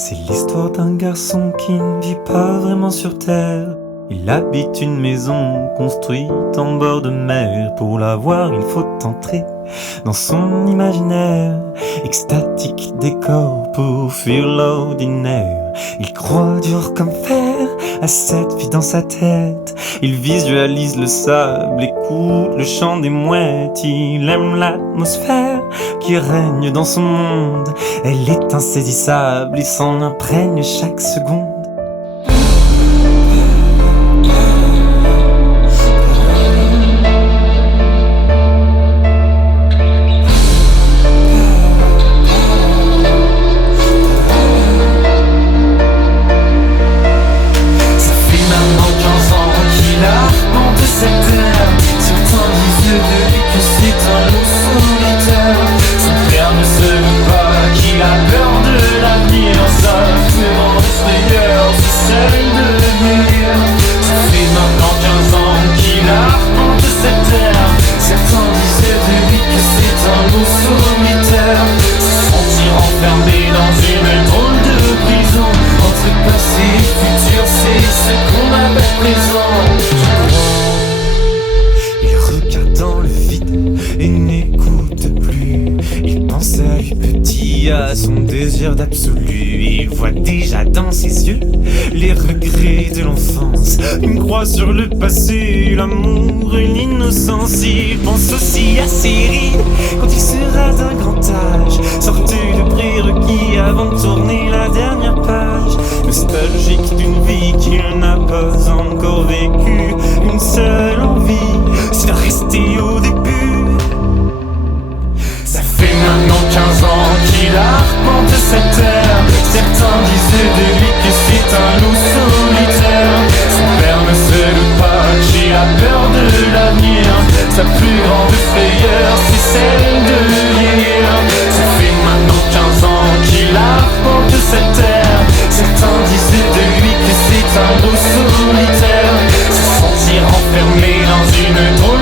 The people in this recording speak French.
C'est l'histoire d'un garçon qui ne vit pas vraiment sur terre. Il habite une maison construite en bord de mer. Pour la voir, il faut entrer dans son imaginaire. Extatique décor pour fuir l'ordinaire. Il croit dur comme fer à cette vie dans sa tête. Il visualise le sable, écoute le chant des mouettes. Il aime l'atmosphère qui règne dans son monde. Elle est insaisissable, il s'en imprègne chaque seconde. À son désir d'absolu, il voit déjà dans ses yeux les regrets de l'enfance, une croix sur le passé, l'amour et l'innocence. Il pense aussi à ses rides quand il sera d'un grand âge, sorti de prérequis avant de tourner la dernière page, nostalgique d'une vie qu'il n'a pas encore vécue. Une seule envie, c'est de rester au début. Ça fait maintenant 15 ans qu'il arpente cette terre. Certains disaient de lui que c'est un loup solitaire. Son père ne se doute pas qu'il a peur de l'avenir. Sa plus grande frayeur, c'est celle de vieillir. Ça fait maintenant 15 ans qu'il arpente cette terre. Certains disaient de lui que c'est un loup solitaire. Se sentir enfermé dans une drôle